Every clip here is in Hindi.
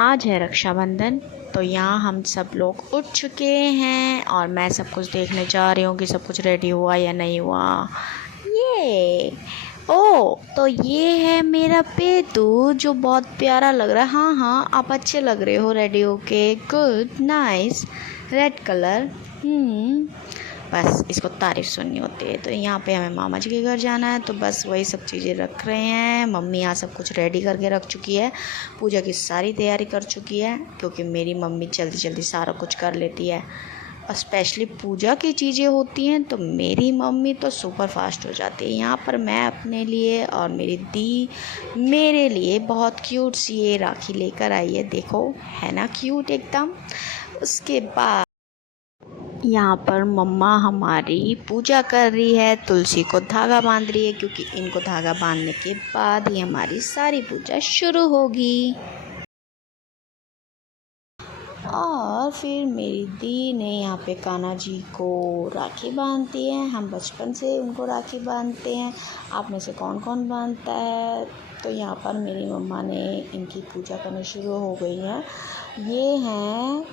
आज है रक्षाबंधन। तो यहाँ हम सब लोग उठ चुके हैं और मैं सब कुछ देखने जा रही हूँ कि सब कुछ रेडी हुआ या नहीं हुआ। ये तो ये है मेरा पेटू जो बहुत प्यारा लग रहा है। हाँ हाँ, आप अच्छे लग रहे हो रेडी होके। Good, nice, red colour. बस इसको तारीफ़ सुननी होती है। तो यहाँ पे हमें मामा जी के घर जाना है, तो बस वही सब चीज़ें रख रहे हैं। मम्मी यहाँ सब कुछ रेडी करके रख चुकी है, पूजा की सारी तैयारी कर चुकी है, क्योंकि मेरी मम्मी जल्दी जल्दी सारा कुछ कर लेती है। और स्पेशली पूजा की चीज़ें होती हैं तो मेरी मम्मी तो सुपर फास्ट हो जाती है। यहाँ पर मैं अपने लिए और मेरी दी मेरे लिए बहुत क्यूट सी ये राखी लेकर आई है। देखो, है ना क्यूट एकदम। उसके बाद यहाँ पर मम्मा हमारी पूजा कर रही है, तुलसी को धागा बांध रही है, क्योंकि इनको धागा बांधने के बाद ही हमारी सारी पूजा शुरू होगी। और फिर मेरी दी ने यहाँ पे कान्हा जी को राखी बांधती है। हम बचपन से उनको राखी बांधते हैं। आप में से कौन कौन बांधता है? तो यहाँ पर मेरी मम्मा ने इनकी पूजा करनी शुरू हो गई है। ये हैं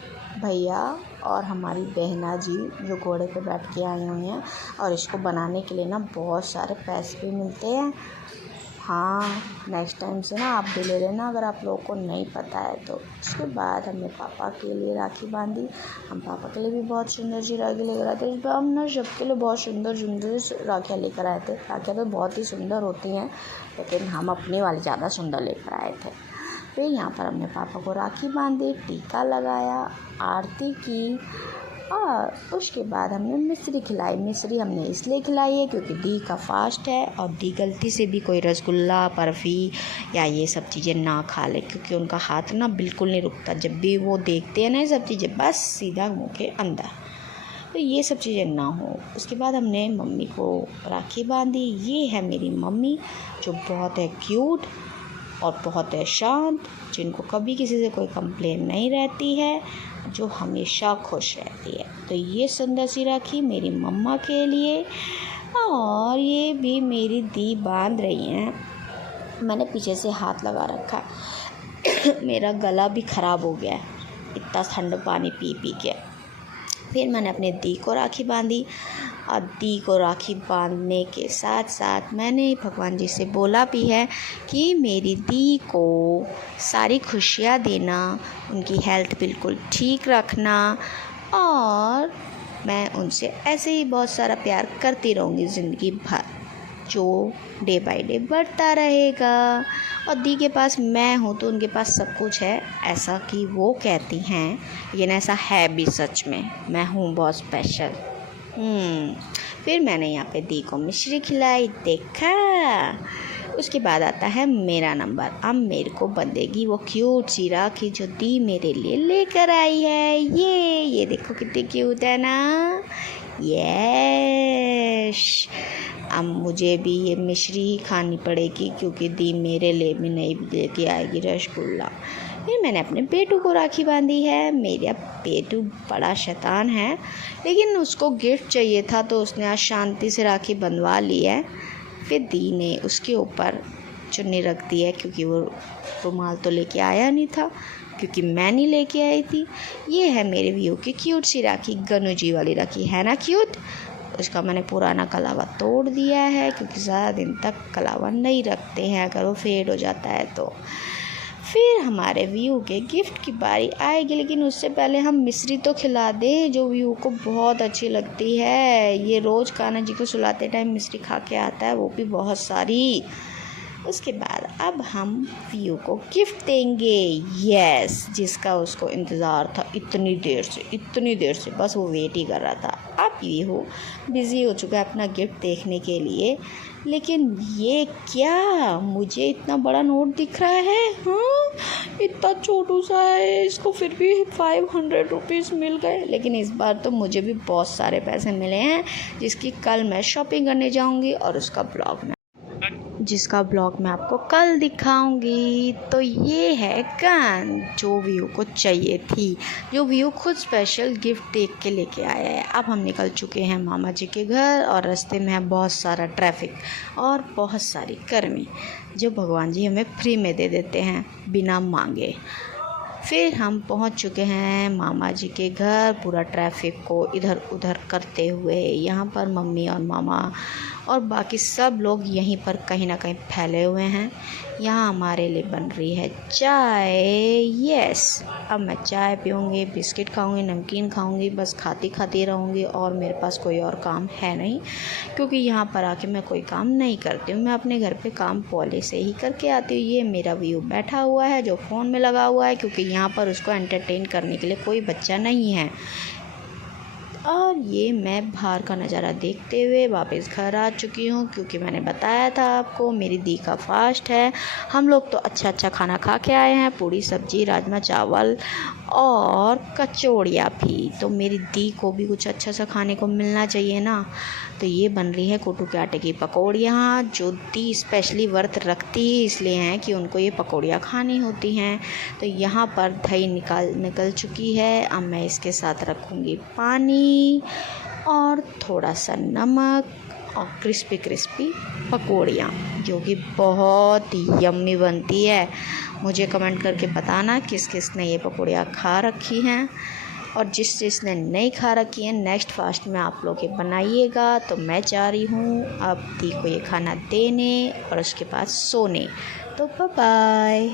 भैया और हमारी बहना जी जो घोड़े पे बैठ के आई हुई हैं। और इसको बनाने के लिए ना बहुत सारे पैसे भी मिलते हैं। हाँ, नेक्स्ट टाइम से ना आप भी ले लेना अगर आप लोगों को नहीं पता है तो। उसके बाद हमने पापा के लिए राखी बांधी। हम पापा के लिए भी बहुत सुंदर सी राखी लेकर आए थे। इस बार हम ना सबके लिए बहुत सुंदर सुंदर राखियाँ लेकर आए थे। राखियाँ तो बहुत ही सुंदर होती हैं, लेकिन हम अपनी वाली ज़्यादा सुंदर लेकर आए थे। फिर यहाँ पर हमने पापा को राखी बांधी, टीका लगाया, आरती की, और उसके बाद हमने मिश्री खिलाई। मिश्री हमने इसलिए खिलाई है क्योंकि दी का फास्ट है और दी गलती से भी कोई रसगुल्ला, बर्फ़ी या ये सब चीज़ें ना खा ले, क्योंकि उनका हाथ ना बिल्कुल नहीं रुकता। जब भी वो देखते हैं ना ये सब चीज़ें, बस सीधा मुँह के अंदर, तो ये सब चीज़ें ना हो। उसके बाद हमने मम्मी को राखी बांधी। ये है मेरी मम्मी जो बहुत है क्यूट और बहुत है शांत, जिनको कभी किसी से कोई कंप्लेन नहीं रहती है, जो हमेशा खुश रहती है। तो ये सुंदर सी राखी मेरी मम्मा के लिए। और ये भी मेरी दी बांध रही हैं। मैंने पीछे से हाथ लगा रखा है मेरा गला भी ख़राब हो गया है इतना ठंडा पानी पी पी के। फिर मैंने अपने दी को राखी बांधी। और दी को राखी बांधने के साथ साथ मैंने भगवान जी से बोला भी है कि मेरी दी को सारी खुशियाँ देना, उनकी हेल्थ बिल्कुल ठीक रखना, और मैं उनसे ऐसे ही बहुत सारा प्यार करती रहूँगी ज़िंदगी भर, जो डे बाय डे बढ़ता रहेगा। और दी के पास मैं हूँ तो उनके पास सब कुछ है, ऐसा कि वो कहती हैं, लेकिन ऐसा है भी सच में। मैं हूँ बहुत स्पेशल। फिर मैंने यहाँ पे दी को मिश्री खिलाई, देखा। उसके बाद आता है मेरा नंबर। अब मेरे को बंधेगी वो क्यूट सी राखी जो दी मेरे लिए लेकर आई है। ये देखो कितनी क्यूट है ना। यस, अब मुझे भी ये मिश्री ही खानी पड़ेगी, क्योंकि दी मेरे लिए भी नहीं लेके आएगी रसगुल्ला। फिर मैंने अपने पेटू को राखी बांधी है। मेरा पेटू बड़ा शैतान है, लेकिन उसको गिफ्ट चाहिए था तो उसने आज शांति से राखी बंधवा ली है। फिर दी ने उसके ऊपर चुन्नी रख दी है, क्योंकि वो रुमाल तो लेके आया नहीं था, क्योंकि मैं नहीं लेके आई थी। ये है मेरे व्यू की क्यूट सी राखी, गनु जी वाली राखी, है ना क्यूट। उसका मैंने पुराना कलावा तोड़ दिया है, क्योंकि ज़्यादा दिन तक कलावा नहीं रखते हैं, अगर वो फेड हो जाता है तो। फिर हमारे व्यू के गिफ्ट की बारी आएगी, लेकिन उससे पहले हम मिश्री तो खिला दें जो व्यू को बहुत अच्छी लगती है। ये रोज़ कान्हा जी को सुलाते टाइम मिश्री खा के आता है, वो भी बहुत सारी। उसके बाद अब हम व्यू को गिफ्ट देंगे, यस, जिसका उसको इंतज़ार था इतनी देर से, बस वो वेट ही कर रहा था। अब व्यू बिज़ी हो चुका है अपना गिफ्ट देखने के लिए। लेकिन ये क्या, मुझे इतना बड़ा नोट दिख रहा है। हाँ, इतना छोटू सा है, इसको फिर भी 500 रुपीज़ मिल गए। लेकिन इस बार तो मुझे भी बहुत सारे पैसे मिले हैं, जिसकी कल मैं शॉपिंग करने जाऊंगी और उसका ब्लॉग मैं आपको कल दिखाऊंगी। तो ये है गन जो व्यू को चाहिए थी, जो व्यू खुद स्पेशल गिफ्ट देख के लेके आया है। अब हम निकल चुके हैं मामा जी के घर, और रास्ते में है बहुत सारा ट्रैफिक और बहुत सारी गर्मी, जो भगवान जी हमें फ्री में दे देते हैं बिना मांगे। फिर हम पहुंच चुके हैं मामा जी के घर, पूरा ट्रैफिक को इधर उधर करते हुए। यहाँ पर मम्मी और मामा और बाकी सब लोग यहीं पर कहीं ना कहीं फैले हुए हैं। यहाँ हमारे लिए बन रही है चाय। यस, अब मैं चाय पीऊँगी, बिस्किट खाऊँगी, नमकीन खाऊँगी, बस खाती खाती रहूँगी और मेरे पास कोई और काम है नहीं, क्योंकि यहाँ पर आके मैं कोई काम नहीं करती हूँ। मैं अपने घर पे काम पहले से ही करके आती हूँ। ये मेरा व्यू बैठा हुआ है जो फ़ोन में लगा हुआ है, क्योंकि यहाँ पर उसको एंटरटेन करने के लिए कोई बच्चा नहीं है। और ये मैं बाहर का नज़ारा देखते हुए वापस घर आ चुकी हूँ, क्योंकि मैंने बताया था आपको मेरी दी का फास्ट है। हम लोग तो अच्छा अच्छा खाना खा के आए हैं, पूड़ी सब्जी, राजमा चावल और कचौड़ियाँ भी। तो मेरी दी को भी कुछ अच्छा सा खाने को मिलना चाहिए ना। तो ये बन रही है कोटू के आटे की पकौड़ियाँ, जो दी स्पेशली व्रत रखती ही इसलिए हैं कि उनको ये पकौड़ियाँ खानी होती हैं। तो यहाँ पर दही निकल चुकी है। अब मैं इसके साथ रखूँगी पानी और थोड़ा सा नमक और क्रिस्पी पकौड़ियाँ, जो कि बहुत यम्मी बनती है। मुझे कमेंट करके बताना किस किस ने ये पकौड़ियाँ खा रखी हैं, और जिसने नहीं खा रखी है नेक्स्ट फास्ट में आप लोग ये बनाइएगा। तो मैं जा रही हूँ अब दी को ये खाना देने और उसके बाद सोने। तो बाय बाय।